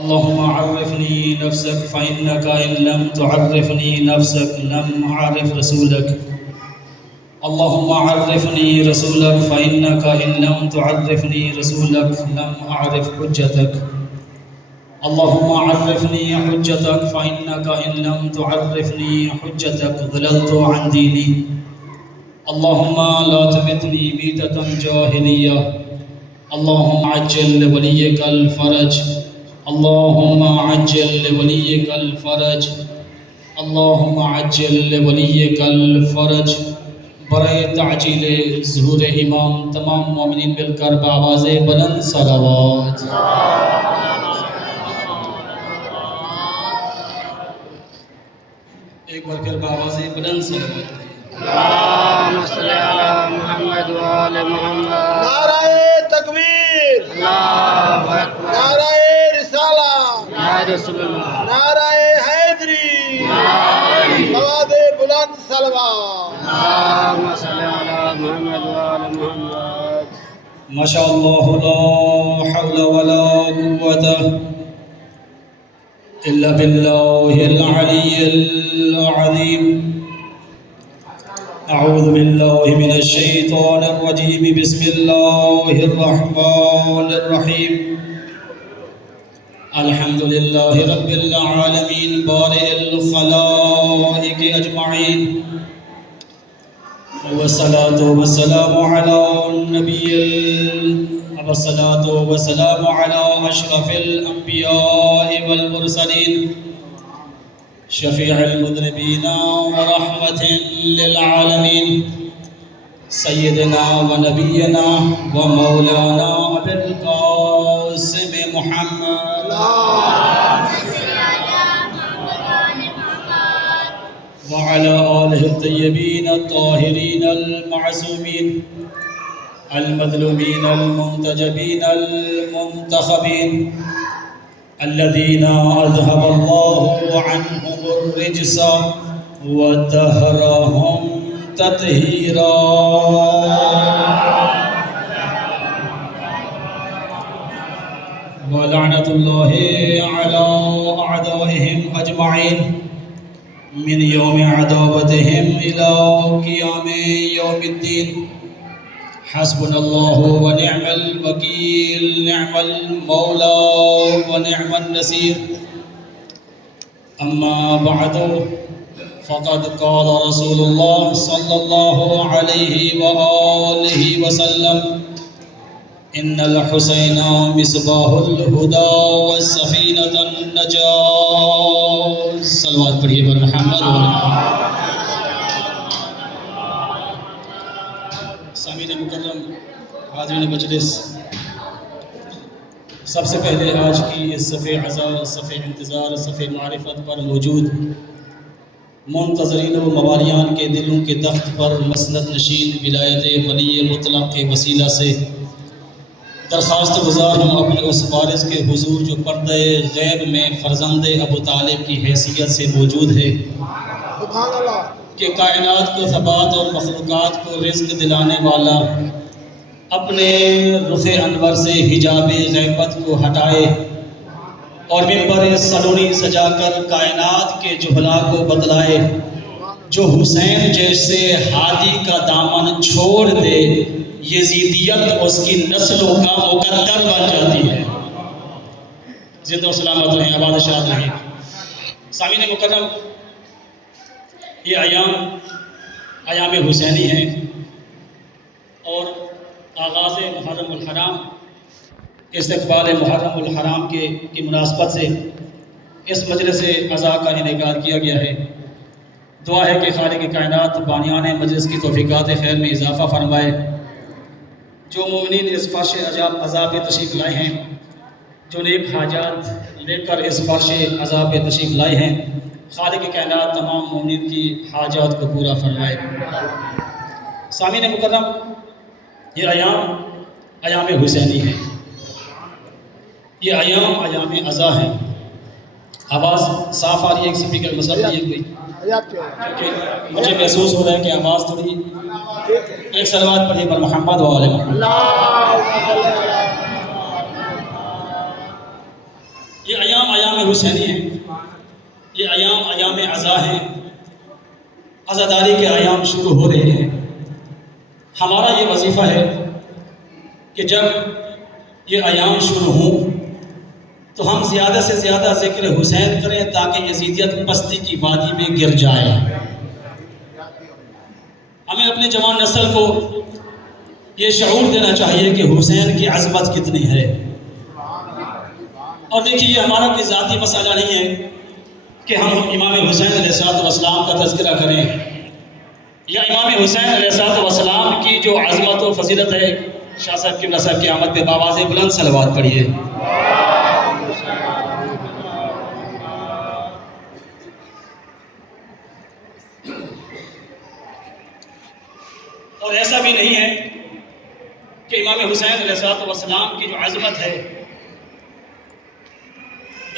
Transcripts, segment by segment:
اللهم عرفني نفسك فإنك إن لم تعرفني نفسك لم أعرف رسولك. اللهم عرفني رسولك فإنك إن لم تعرفني رسولك لم أعرف حجتك. اللهم عرفني حجتك فإنك إن لم تعرفني حجتك ضللت عن ديني. اللهم لا تمتني ميتة جاهلية. اللهم عجل لوليك الفرج. اللهم عجل لوليك الفرج. اللهم عجل لوليك الفرج. برائے تعجیل ظہور امام تمام مومنین مل کر بآواز بلند صلوات. ایک بار پھر بآواز بلند صلوات. اللهم صل على محمد وآل محمد. نعرہ تکبیر، اللہ اکبر. نعرہ رسالہ، یا رسول اللہ. نعرہ حیدری، آواز بلند صلوات. اللهم صل على محمد وآل محمد. ماشاء اللہ لا حول ولا قوة إلا بالله العلي العظيم. أعوذ بالله من الشيطان الرجيم. بسم الله الرحمن الرحيم. الحمد لله رب العالمين بارئ الخلائق أجمعين، والصلاة والسلام على النبي والصلاة والسلام على أشرف الأنبياء والمرسلين شفيع المذنبين ورحمة للعالمين سيدنا ونبينا ومولانا أبي القاسم محمد وعلى آله الطيبين الطاهرين المعصومين المظلومين المنتجبين المنتخبين الذين أذهب الله عنهم الرجس وطهرهم تطهيرا. ولعنة الله على أعدائهم أجمعين من يوم عداوتهم إلى قيام يوم الدين. حسبنا الله ونعم الوكيل، نعم المولى ونعم النصير. أما بعد فقد قال رسول الله صلى الله عليه وآله وسلم: إن الحسين مصباح الهدى والسفينة النجاة. صلوات پڑھیے بر محمد. سامعین مکرم، حاضرین مجلس، سب سے پہلے آج کی اس صفحہ عزا، صفحہ انتظار، صفحہ معرفت پر موجود منتظرین و موالیان کے دلوں کے تخت پر مسند نشین ولایت ولی مطلق کے وسیلہ سے درخواست گزار ہوں اپنے اس وارث کے حضور جو پردہ غیب میں فرزند ابو طالب کی حیثیت سے موجود ہے سبحان اللہ، کہ کائنات کو ثبات اور مخلوقات کو رزق دلانے والا اپنے رخ انور سے حجاب غیبت کو ہٹائے اور منبر سلونی سجا کر کائنات کے جہلا کو بتلائے. جو حسین جیسے ہادی کا دامن چھوڑ دے، یزیدیت اس کی نسلوں کا مقدر بن جاتی ہے. زندہ و سلامت رہیں، آباد شاد رہیں. سامعین مکرم، یہ ایام حسینی ہیں اور آغاز محرم الحرام، استقبال محرم الحرام کی مناسبت سے اس مجلس عزا کا انعقاد کیا گیا ہے. دعا ہے کہ خالق کائنات بانیان مجلس کی توفیقات خیر میں اضافہ فرمائے. جو مومنین اس فرش عذاب تشریف لائے ہیں، جو نیک حاجات لے کر اس فرش عذاب تشریف لائے ہیں، خالق کائنات تمام مومنین کی حاجات کو پورا فرمائے. سامعین مکرم، یہ ایام حسینی ہیں، یہ ایام عزا ہیں. آواز صاف آ رہی ہے؟ ایک سپیکر مسئلہ یہ کوئی، کیونکہ مجھے محسوس ہو رہا ہے کہ آواز تھوڑی. ایک صلوات پڑھیے بر محمد و آل محمد. یہ ایام حسینی ہیں، یہ ایام عزا ہیں، عزاداری کے ایام شروع ہو رہے ہیں۔ ہمارا یہ وظیفہ ہے کہ جب یہ ایام شروع ہوں تو ہم زیادہ سے زیادہ ذکر حسین کریں تاکہ یزیدیت پستی کی وادی میں گر جائے۔ ہمیں اپنے جوان نسل کو یہ شعور دینا چاہیے کہ حسین کی عظمت کتنی ہے۔ اور دیکھیے یہ ہمارا کوئی ذاتی مسئلہ نہیں ہے کہ ہم امام حسین علیہ السلام کا تذکرہ کریں یا امام حسین علیہ السلام کی جو عظمت و فضیلت ہے۔ شاہ صاحب قبلہ صاحب کی آمد پہ بآواز بلند صلوات پڑھیے۔ اور ایسا بھی نہیں ہے کہ امام حسین علیہ السلام کی جو عظمت ہے،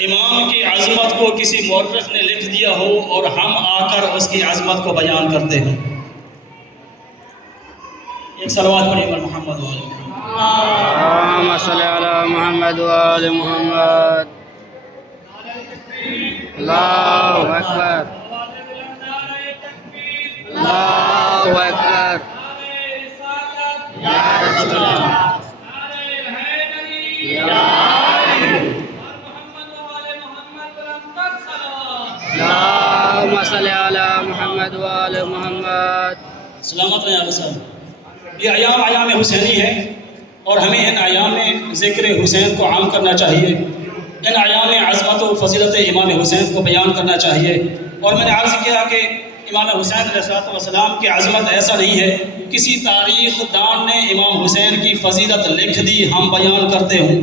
امام کی عظمت کو کسی مورخ نے لکھ دیا ہو اور ہم آ کر اس کی عظمت کو بیان کرتے ہیں۔ ایک صلوات پڑھیے محمد وآل محمد۔ اللهم صل على محمد وآل محمد۔ اللہ اکبر، اللہ اکبر، یا رسول اللہ، یا اللهم صل على محمد وآل محمد۔ سلامت رہیں آپ صاحب۔ یہ ایام حسینی ہیں اور ہمیں ان ایام میں ذکر حسین کو عام کرنا چاہیے، ان ایام میں عظمت و فضیلت امام حسین کو بیان کرنا چاہیے۔ اور میں نے عرض کیا کہ امام حسین علیہ السلام کی عظمت ایسا نہیں ہے کسی تاریخ دان نے امام حسین کی فضیلت لکھ دی ہم بیان کرتے ہوں،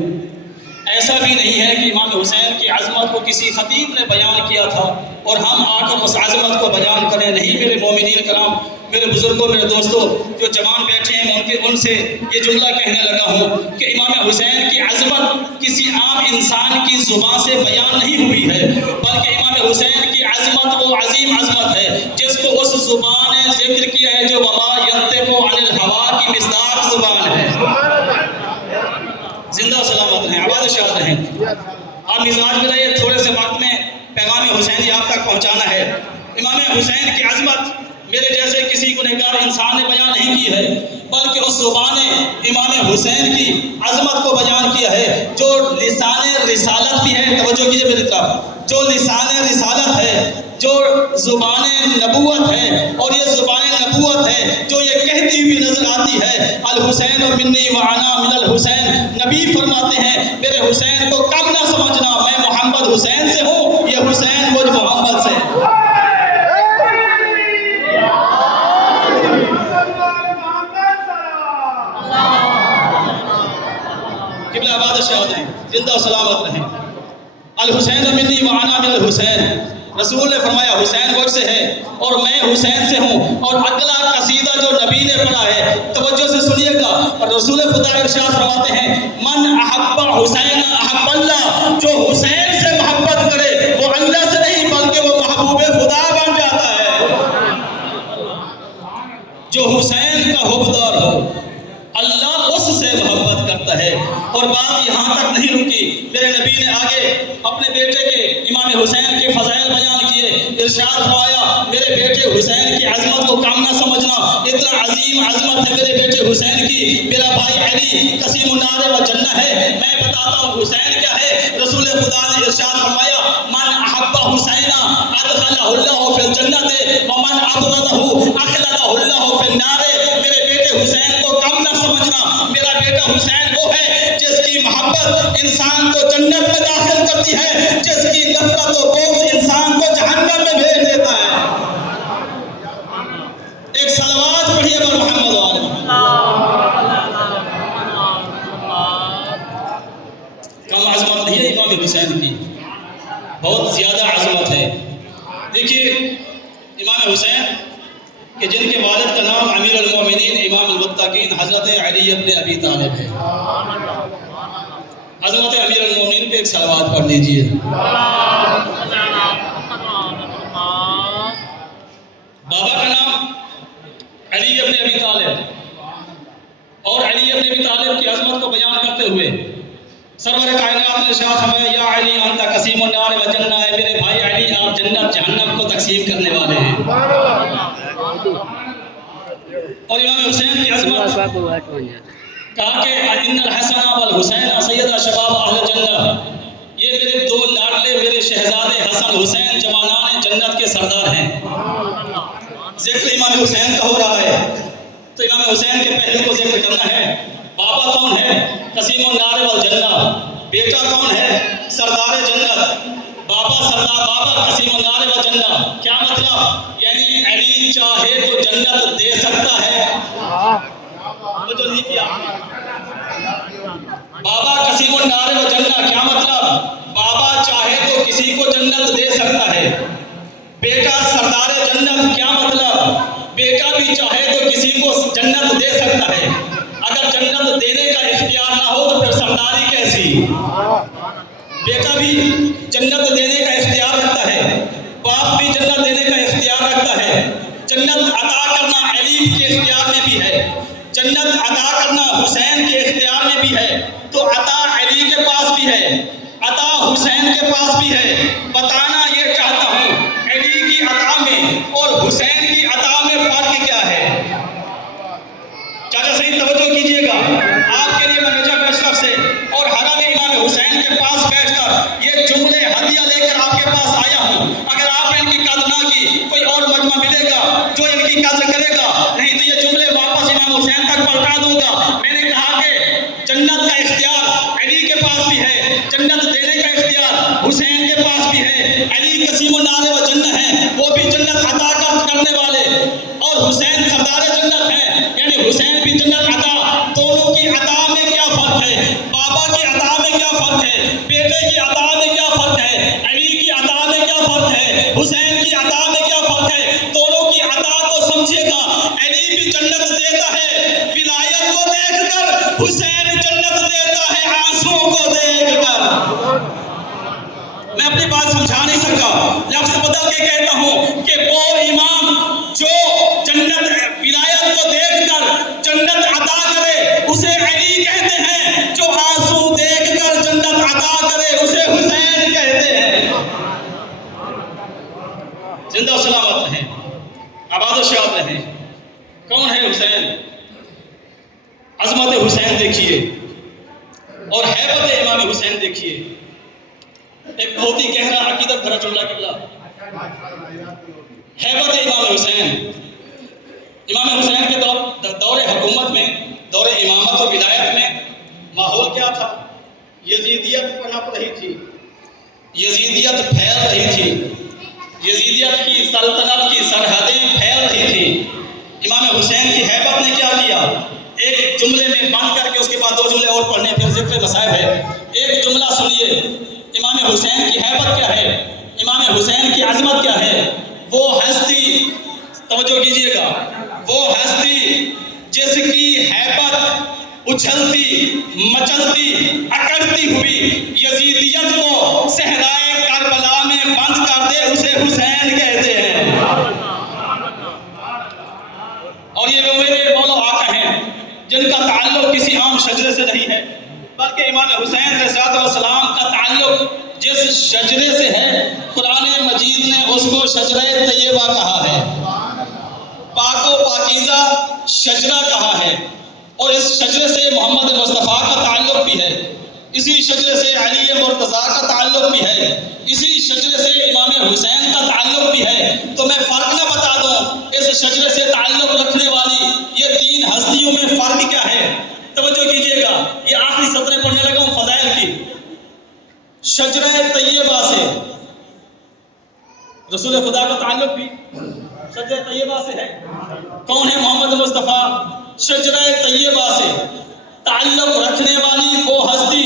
ایسا بھی نہیں ہے کہ امام حسین کی عظمت کو کسی خطیب نے بیان کیا تھا اور ہم آ کر اس عظمت کو بیان کریں۔ نہیں میرے مومنین کرام، میرے بزرگوں، میرے دوستوں جو جوان بیٹھے ہیں، میں ان سے یہ جملہ کہنے لگا ہوں کہ امام حسین کی عظمت کسی عام انسان کی زبان سے بیان نہیں ہوئی ہے، بلکہ امام حسین کی عظمت وہ عظیم عظمت ہے جس کو اس زبان نے ذکر کیا ہے جو وما ینطق عن الہوا کی مصداق زبان ہے۔ زندہ سلامت رہیں، آباد شاد رہیں۔ آپ مزاج میں رہیے، تھوڑے سے وقت میں پیغام حسینی آپ تک پہنچانا ہے۔ امام حسین کی عظمت میرے جیسے کسی گنہگار انسان نے بیان نہیں کی ہے، بلکہ اس زبان نے امام حسین کی عظمت کو بیان کیا ہے جو لسان رسالت بھی ہے۔ توجہ کیجئے میری طرف، جو لسان رسالت ہے، جو زبان نبوت ہے، اور یہ زبان نبوت ہے جو یہ کہتی ہوئی نظر آتی ہے الحسین منی وانا من الحسین۔ نبی فرماتے ہیں میرے حسین کو کم نہ سمجھنا، میں محمد حسین سے ہوں، یہ حسین مجھ محمد سے۔ قبلہ آباد شاد ہیں، زندہ و سلامت رہیں۔ الحسین منی وانا من الحسین، رسول نے فرمایا حسین مجھ سے ہے اور میں حسین سے ہوں۔ اور اگلا قصیدہ جو نبی نے پڑھا ہے توجہ سے سنیے گا، اور رسول خدا ارشاد فرماتے ہیں من احب حسین احب اللہ، جو حسین سے محبت کرے وہ اللہ سے نہیں بلکہ وہ محبوب خدا بن جاتا ہے۔ جو حسین کا حبدار ہو اللہ اس سے محبت کرتا ہے۔ اور بات یہاں تک نہیں رکی، میرے نبی نے آگے اپنے بیٹے کے امام حسین کے فضائل بیان کیے۔ ارشاد فرمایا میرے بیٹے حسین کی عظمت کو کم نہ سمجھنا، اتنا عظیم عظمت ہے میرے بیٹے حسین کی۔ میرا بھائی علی قسیم النار و جنہ ہے، میں بتاتا ہوں حسین کیا ہے۔ رسول خدا نے ارشاد فرمایا من احب حسین ادخلہ اللہ فی الجنۃ ومن ابغضہ اخلدہ اللہ فی النار۔ میرے بیٹے حسین کو کم نہ سمجھنا، میرا بیٹا حسین وہ ہے جس کی محبت انسان کو جنت میں داخل کرتی ہے، جس کی نفرت و بغض انسان کو جہنم میں بھیج دیتا ہے۔ ایک صلوات پڑھیے بر محمد وآل محمد۔ کم عظمت نہیں ہے امام حسین کی، بہت زیادہ عظمت ہے۔ دیکھیے امام حسین کہ جن کے والد کا نام امیر المومنین امام المتقین حضرت علی ابن ابی طالب ہے، حضرت امیر المومنین پہ ایک صلوات پڑھ لیجئے۔ بابا کا نام علی ابن ابی طالب، اور علی ابن ابی طالب کی عظمت کو بیان کرتے ہوئے سرور کائنات نے ارشاد فرمایا یا علی انت قسیم النار و جنہ، اے میرے بھائی علی آپ جنت جہنم کو تقسیم کرنے والے ہیں۔ اور امام حسین کی عظمت کہا کہ ان الحسن والحسین سیدہ شباب اہل جنہ، یہ میرے دو لاڈلے میرے شہزادے حسن حسین جوانان جنت کے سردار ہیں۔ ذکر امام حسین کا ہو رہا ہے تو امام حسین کے پہلو کو ذکر کرنا ہے۔ بابا کون ہے؟ قسیم النار والجنہ۔ بیٹا کون ہے؟ سردار جنت۔ بابا قسیم النار والجنہ، کیا مطلب؟ یعنی علی چاہے تو جنت دے سکتا ہے۔ جو نہیں کیا بابا قسیم النار والجنہ کیا مطلب؟ بابا چاہے تو کسی کو جنت دے سکتا ہے۔ بیٹا سردار جنت، کیا مطلب؟ بیٹا بھی چاہے تو کسی کو جنت دے سکتا ہے۔ اگر جنت دینے کا اختیار نہ ہو تو پھر سرداری کیسی؟ بیٹا بھی جنت دینے کا اختیار رکھتا ہے، باپ بھی جنت دینے کا اختیار رکھتا ہے۔ جنت عطا کرنا علی کے اختیار میں بھی ہے، جنت عطا کرنا حسین کے اختیار میں بھی ہے، تو عطا علی کے پاس بھی ہے، عطا حسین کے پاس بھی ہے۔ بتانا یہ چاہتا ہوں علی کی عطا میں اور حسین کی عطا میں فرق کیا ہے؟ چاچا صحیح توجہ کیجئے گا، آپ کے لیے میں نجف اشرف سے اور حرم امام حسین کے پاس بیٹھ کر یہ جملے ہدیہ لے کر آپ کے پاس آیا ہوں۔ اگر آپ نے ان کی قدر نہ کی، کوئی اور مجمع ملے گا جو ان کی قدر کرے گا، نہیں تو یہ جملے واپس امام حسین تک پلٹا دوں گا۔ میں نے کہا کہ جنت کا اختیار علی کے پاس بھی ہے، جنت دینے کا اختیار حسین کے پاس بھی ہے۔ علی قسیم النار و جنہ ہیں، وہ بھی جنت عطا کرنے والے، اور حسین سردار جنت ہیں، یعنی حسین بھی جنت عطا۔ دونوں کی عطا میں کیا فرق ہے؟ بابا کی عطا میں کیا فرق ہے؟ بیٹے کی عطا میں کیا فرق ہے؟ علی کی عطا میں کیا فرق ہے؟ حسین کی عطا میں کیا فرق ہے؟ دونوں کی عطا کو سمجھیے گا۔ علی بھی جنت دیتا ہے ولایت کو دیکھ کر، حسین جنت دیتا ہے آنسوؤں کو دیکھ کر۔ میں اپنی بات سمجھا نہیں سکتا، لفظ بدل کے کہتا ہوں کہ وہ امام جو جنت ولایت کو دیکھ کر جنت عطا کرے اسے علی کہتے ہیں، جو آنسو دیکھ کر جنت عطا کرے اسے حسین کہتے ہیں۔ زندہ و سلامت رہیں، آباد و شاد رہیں۔ کون ہے حسین؟ عظمت حسین دیکھیے اور ہیبت امام حسین دیکھیے۔ ایک بہت ہی گہرا عقیدت بھرا جملہ قبلہ، ہیبت امام حسین۔ امام حسین کے دور حکومت میں، دور امامت و ولایت میں ماحول کیا تھا؟ یزیدیت پنپ رہی تھی، یزیدیت پھیل رہی تھی، یزیدیت کی سلطنت کی سرحدیں پھیل رہی تھی۔ امام حسین کی ہیبت نے کیا کیا؟ ایک جملے میں بند کر کے اس کے بعد دو جملے اور پڑھنے پھر ذکر مصائب ہے۔ ایک جملہ سنیے، امام حسین کی ہیبت کیا ہے، امام حسین کی عظمت کیا ہے؟ وہ ہستی، توجہ کیجئے گا، وہ ہستی جس کی ہیبت اچھلتی مچلتی اکڑتی ہوئی یزیدیت کو صحرائے کربلا میں بند کر دے اسے حسین کہتے ہیں۔ اور یہ وہ میرے مولا آقا ہیں جن کا تعلق کسی عام شجرے سے نہیں ہے، بلکہ امام حسین علیہ السلام کا تعلق جس شجرے سے ہے، قرآن مجید نے اس کو شجرہ طیبہ کہا ہے، پاک و پاکیزہ شجرہ کہا ہے، اور اس شجرے سے محمد مصطفیٰ کا تعلق بھی ہے، اسی شجرے سے علی مرتضیٰ کا تعلق بھی ہے، اسی شجرے سے امام حسین کا تعلق بھی ہے۔ تو میں فرق نہ بتا دوں، اس شجرے سے تعلق رکھنے والی یہ تین ہستیوں میں فرق کیا ہے؟ توجہ کیجئے گا، یہ آخری سطریں پڑھنے لگا ہوں فضائل کی۔ شجرہ طیبہ سے رسول خدا کا تعلق بھی شجرہ طیبہ سے ہے۔ کون ہے محمد مصطفیٰ؟ شجرہ طیبہ سے تعلق رکھنے والی وہ ہستی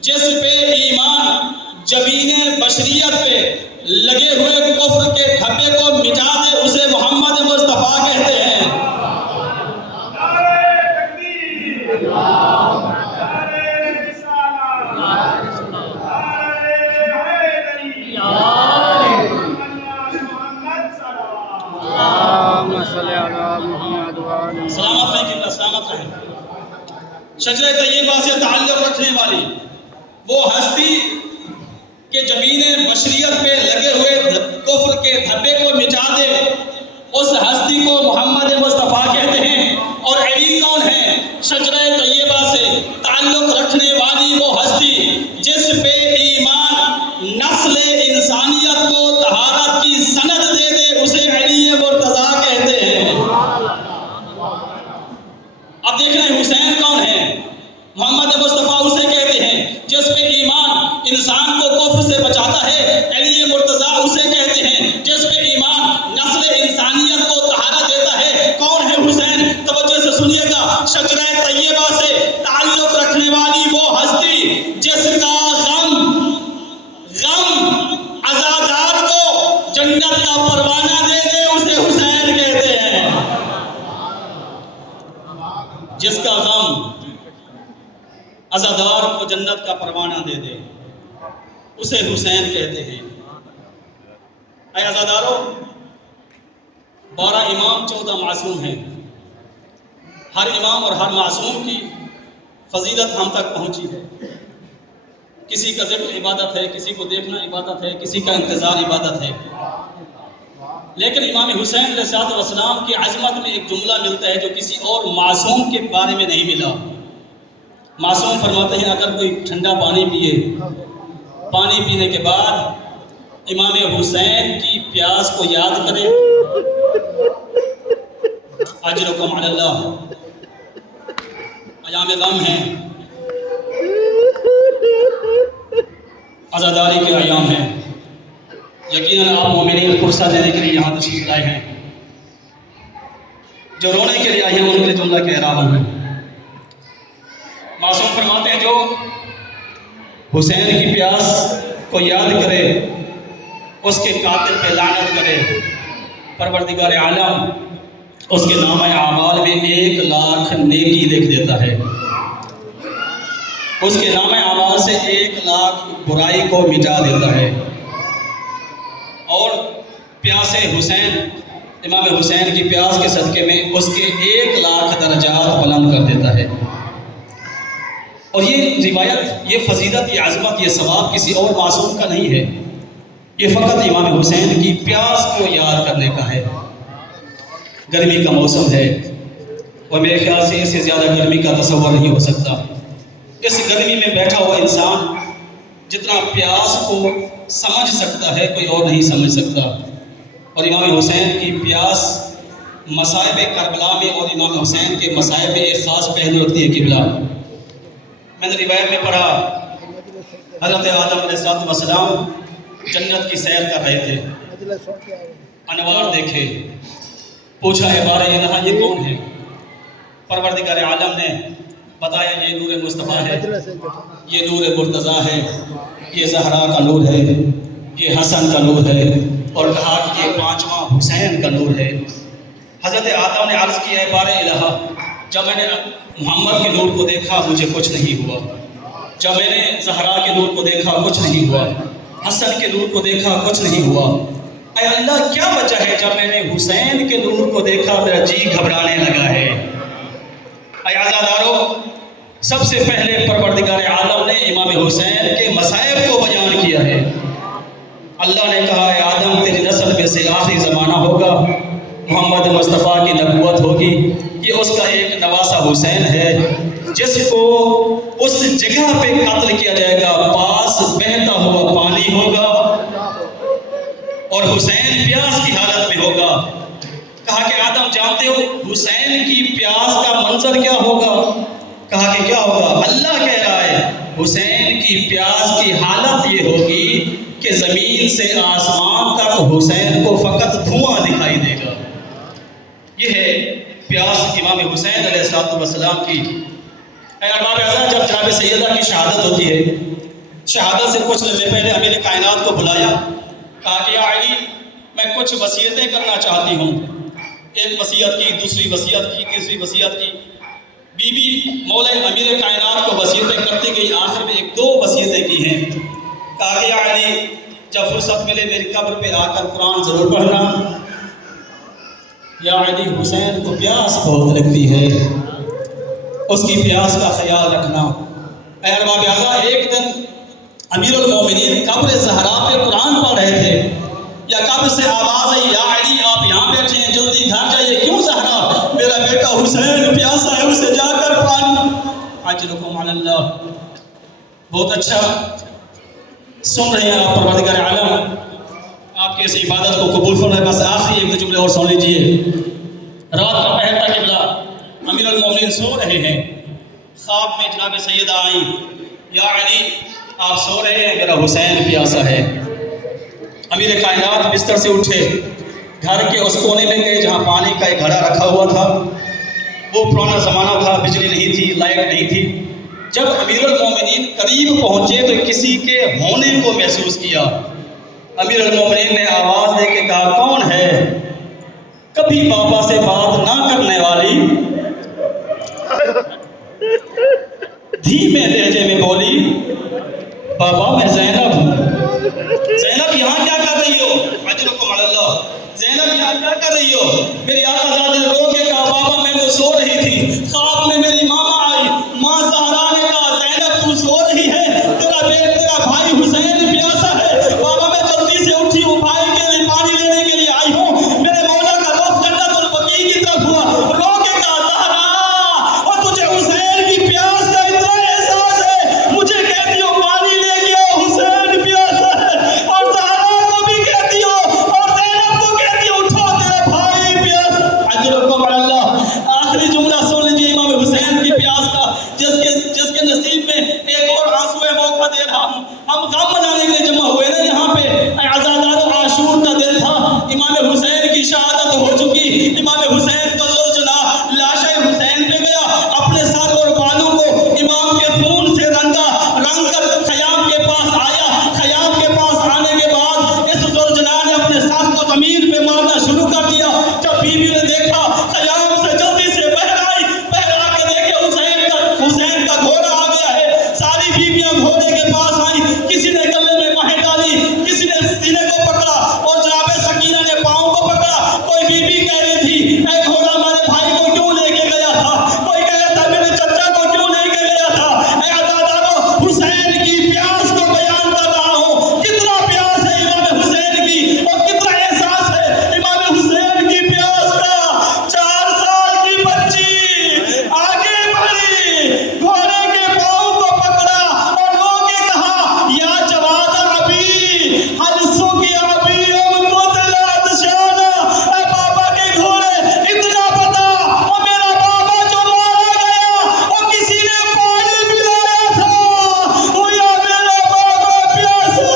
جس پہ ایمان جبین بشریت پہ لگے ہوئے کفر کے دھبے کو مٹا دے اسے محمد مصطفیٰ کہتے ہیں۔ سلامت رہیں، سلامت رہیں۔ شجرہ طیبہ سے تعلق رکھنے والی وہ ہستی کہ زمین بشریت پہ لگے ہوئے کفر کے دھبے کو مٹا دے، اس ہستی کو محمد مصطفیٰ کہتے ہیں۔ اور علی کون ہے؟ شجرہ طیبہ سے تعلق رکھنے والی وہ ہستی جس پہ ایمان نسل انسانیت کو طہارت کی سند دے دے، اسے علی مرتضیٰ کہتے ہیں۔ اب دیکھ رہے ہیں حسین کون ہے؟ محمد مصطفیٰ اسے کہتے ہیں جس پہ ایمان انسان کو کفر سے بچاتا ہے۔ علی مرتضیٰ اسے کہتے ہیں جس پہ ایمان نسل انسانیت کو طہارت دیتا ہے۔ کون ہے حسین؟ توجہ سے سنیے گا۔ شجرہ طیبہ سے تعلق رکھنے والی وہ ہستی جس کا غم عزادار کو جنت کا پروانہ دے دے، اسے حسین کہتے ہیں۔ جس کا غم عزادار کو جنت کا پروانہ دے دے، اسے حسین کہتے ہیں۔ اے عزادارو، 12 امام 14 معصوم ہیں۔ ہر امام اور ہر معصوم کی فضیلت ہم تک پہنچی ہے۔ کسی کا ذکر عبادت ہے، کسی کو دیکھنا عبادت ہے، کسی کا انتظار عبادت ہے، لیکن امام حسین علیہ الصلوۃ والسلام کی عظمت میں ایک جملہ ملتا ہے جو کسی اور معصوم کے بارے میں نہیں ملا۔ معصوم فرماتے ہیں اگر کوئی ٹھنڈا پانی پیے، پانی پینے کے بعد امام حسین کی پیاس کو یاد کرے، اجرکم علی اللہ، ایام غم ہیں، عزاداری کے ایام ہیں، یقیناً آپ مومنین پرسہ دینے کے لیے یہاں تشریف لائے ہیں، جو رونے کے لیے آئے ہیں ان کے لیے جملہ کہہ رہا ہوں۔ معصوم فرماتے ہیں جو حسین کی پیاس کو یاد کرے، اس کے قاتل پہ لعنت کرے، پروردگار عالم اس کے نامہ اعمال میں 1,00,000 نیکی لکھ دیتا ہے، اس کے نامہ اعمال سے 1,00,000 برائی کو مٹا دیتا ہے، اور پیاس حسین، امام حسین کی پیاس کے صدقے میں اس کے 1,00,000 درجات بلند کر دیتا ہے۔ اور یہ روایت، یہ فضیلت، یہ عظمت، یہ ثواب کسی اور معصوم کا نہیں ہے، یہ فقط امام حسین کی پیاس کو یاد کرنے کا ہے۔ گرمی کا موسم ہے اور میرے خیال سے اس سے زیادہ گرمی کا تصور نہیں ہو سکتا۔ اس گرمی میں بیٹھا ہوا انسان جتنا پیاس کو سمجھ سکتا ہے کوئی اور نہیں سمجھ سکتا، اور امام حسین کی پیاس مصائب کربلا میں اور امام حسین کے مصائب میں ایک خاص پہلو رکھتی ہے۔ قبلہ، میں نے روایت میں پڑھا حضرت آدم علیہ السلام جنت کی سیر کر رہے تھے، انوار دیکھے، پوچھا اے بارہ الہ یہ کون ہے؟ پروردگار عالم نے بتایا یہ نور مصطفیٰ ہے، یہ نور مرتضیٰ ہے، یہ زہرا کا نور ہے، یہ حسن کا نور ہے، اور کہا کہ یہ 5واں حسین کا نور ہے۔ حضرت آدم نے عرض کیا اے بارہ الہ، جب میں نے محمد کے نور کو دیکھا مجھے کچھ نہیں ہوا، جب میں نے زہرا کے نور کو دیکھا کچھ نہیں ہوا، حسن کے نور کو دیکھا کچھ نہیں ہوا، اے اللہ کیا وجہ ہے جب میں نے حسین کے نور کو دیکھا میرا جی گھبرانے لگا ہے؟ اے عزادارو، سب سے پہلے پروردگار عالم نے امام حسین کے مصائب کو بیان کیا ہے۔ اللہ نے کہا اے آدم تیری نسل میں سے آخری زمانہ ہوگا، محمد مصطفیٰ کی نبوت ہوگی، یہ اس کا ایک نواسہ حسین ہے جس کو اس جگہ پہ قتل کیا جائے گا، پاس بہتا ہوا پانی ہوگا اور حسین پیاس کی حالت میں ہوگا۔ کہا کہ آدم جانتے ہو حسین کی پیاس کا منظر کیا ہوگا؟ کہا کہ کیا ہوگا؟ اللہ کہہ رہا ہے حسین کی پیاس کی حالت یہ ہوگی کہ زمین سے آسمان تک حسین کو فقط دھواں دکھائی دے گا۔ یہ ہے پیاس امام حسین علیہ السلام کی۔ اے ارباب اعزاز، جب جناب سیدہ کی شہادت ہوتی ہے، شہادت سے کچھ لمحے پہلے امیر کائنات کو بلایا، کہا کہ یا علی میں کچھ وصیتیں کرنا چاہتی ہوں۔ ایک وصیت کی، دوسری وصیت کی، تیسری وصیت کی، بی بی مولا امیر کائنات کو وصیتیں کرتی گئی، آخر میں 1-2 وصیتیں کی ہیں۔ کہا کہ یا علی جب فرصت ملے میری قبر پہ آ کر قرآن ضرور پڑھنا۔ یا علی حسین کو پیاس بہت لگتی ہے، اس کی پیاس کا خیال رکھنا۔ اے ارباب اعزاز، ایک دن امیر المومنین قبر زہرا پہ قرآن پڑھ رہے تھے، یا قبر سے آواز آئی یا علی آپ یہاں بیٹھے ہیں جلدی گھر جائیے، کیوں زہرا؟ میرا بیٹا حسین پیاسا ہے، اسے جا کر پانی۔ اجرکم علی اللہ۔ بہت اچھا سن رہے ہیں آپ، پروردگار عالم آپ کی اس عبادت کو قبول فرمائے۔ بس آخری ایک دو جملے اور سن لیجیے۔ رات کا پہر تھا قبلہ، امیر المومنین سو رہے ہیں، خواب میں جناب سیدہ آئیں، یا علی آپ سو رہے ہیں، میرا حسین پیاسا ہے۔ امیر کائنات بستر سے اٹھے، گھر کے اس کونے میں گئے جہاں پانی کا ایک گھڑا رکھا ہوا تھا۔ وہ پرانا زمانہ تھا، بجلی نہیں تھی، لائٹ نہیں تھی۔ جب امیر المومنین قریب پہنچے تو کسی کے ہونے کو محسوس کیا۔ امیر المومنین نے آواز دے کے کہا، کون ہے؟ کبھی بابا سے بات نہ کرنے والی دھیمے لہجے میں بولی، بابا میں زینب ہوں۔ زینب یہاں کیا کر رہی ہو؟ اجرکم علی اللہ۔ زینب یہاں کیا کر رہی ہو؟ میری آقا زادے نے رو کے کہا، بابا میں تو سو رہی تھی، خواب میں میری ماما آئی، ماں زہرا نے کہا، زینب تو سو رہی ہے، تیرا بھائی حسین پیاسا ہے۔ بابا میں جلدی سے اٹھی ہوں، بھائی کے لیے پانی لینے کے لیے آئی ہوں، میرے مولا کا رخ جنت البقیع کی طرف ہوا۔ رو کے کہا، زہرا اور تجھے حسین کی پیاس کا اتنا احساس ہے، مجھے کہتی ہو پانی لے کے آؤ، حسین پیاسا ہے، اور زہرا کو بھی کہتی ہو، اور زینب کو کہتی ہو اٹھو تیرا بھائی پیاسا۔ اجرکم علی اللہ۔ آخری جملہ سن لیجیے امام حسین کی پیاس کا، جس کے نصیب میں ایک اور آنسو موقع دے رہا ہوں۔ ہم غم منانے کے لیے جمع ہوئے نا یہاں پہ، عزادارو عاشور کا دن تھا، امام حسین کی شہادت ہو چکی۔ امام حسین کا زلزلہ لاش حسین پہ گیا، اپنے سر اور بالوں کو امام کے خون سے رنگ کر خیام کے پاس آیا۔ خیام کے پاس آنے کے بعد اس زلزلہ نے اپنے سر کو زمین پہ مارنا شروع کر دیا۔ جب بیوی نے دیکھا، خیام سے جلدی سے بہر آئی، بہر آ کے دیکھے حسین کا گھوڑا آ گیا ہے۔ ساری بیویاں گھوڑے کے پاس آئیں، کسی نے گلے میں مہر ڈالی، کسی نے سینے کو پکڑا، اور جناب سکینہ نے پاؤں کو پکڑا۔ کوئی بیوی کہہ رہی تھی، اے گھوڑا ہمارے بھائی کو کیوں لے کے گیا تھا؟ کوئی کہہ رہا تھا میرے چچا کو کیوں لے کے گیا تھا؟ اے عزادارو، حسین کی پیاس کو بیان کر رہا ہوں، کتنا پیاس ہے امام حسین کی، اور کتنا احساس ہے امام حسین کی پیاس کا۔ 4 سال کی بچی آگے بڑھی، گھوڑے کے پاؤں کو پکڑا اور رو کے کہا، یا جواد ابی حل سقی ابی امطلعت شانا۔ اے بابا کے گھوڑے، اتنا پتا، اور میرا بابا جو مارا گیا اور کسی نے پانی پلایا تھا، وہ یا میرا بابا پیاسا۔